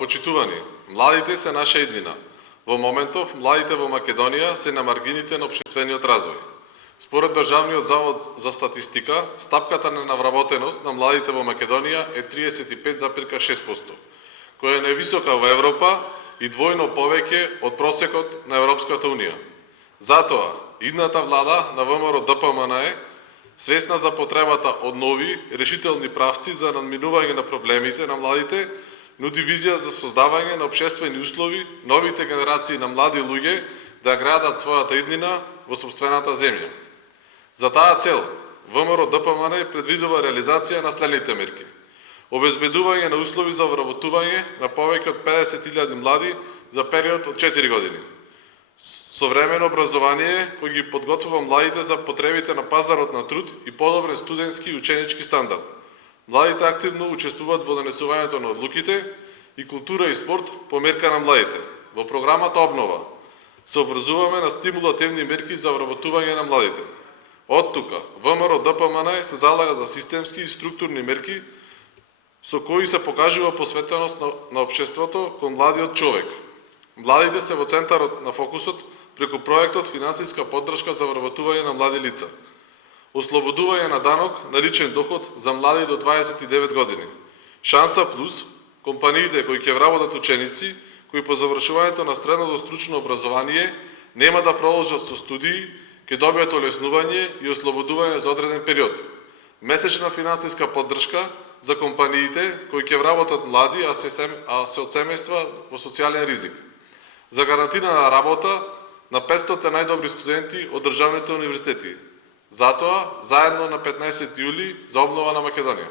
Почитувани, младите се наша еднина. Во моментов, младите во Македонија се на маргините на општествениот развој. Според Државниот завод за статистика, стапката на навработеност на младите во Македонија е 35,6%, која е највисока во Европа и двојно повеќе од просекот на Европската Унија. Затоа, идната влада на ВМРО ДПМН е свесна за потребата од нови, решителни правци за надминување на проблемите на младите, нуди визија за создавање на општествени услови, новите генерации на млади луѓе да градат својата иднина во сопствената земја. За таа цел, ВМРО ДПМН предвидува реализација на следните мерки: обезбедување на услови за вработување на повеќе од 50.000 млади за период од 4 години, современо образование кој ги подготвува младите за потребите на пазарот на труд и подобрен студентски и ученички стандард. Младите активно учествуваат во донесувањето на одлуките и култура и спорт по мерка на младите. Во програмата Обнова се обврзуваме на стимулативни мерки за вработување на младите. Од тука, ВМРО ДПМН се залага за системски и структурни мерки со кои се покажува посветеност на општеството кон младиот човек. Младите се во центарот на фокусот преку проектот финансиска поддршка за вработување на млади лица. Ослободување на данок на личен доход за млади до 29 години. Шанса плюс, компаниите кои ќе вработат ученици, кои по завршувањето на средното стручно образование нема да продолжат со студии, ќе добијат олеснување и ослободување за одреден период. Месечна финансиска поддршка за компаниите кои ќе вработат млади, а се од семејства во социјален ризик. За гарантирана работа на 500 најдобри студенти од државните универзитети. Затоа, заедно на 15 јули за обнова на Македонија.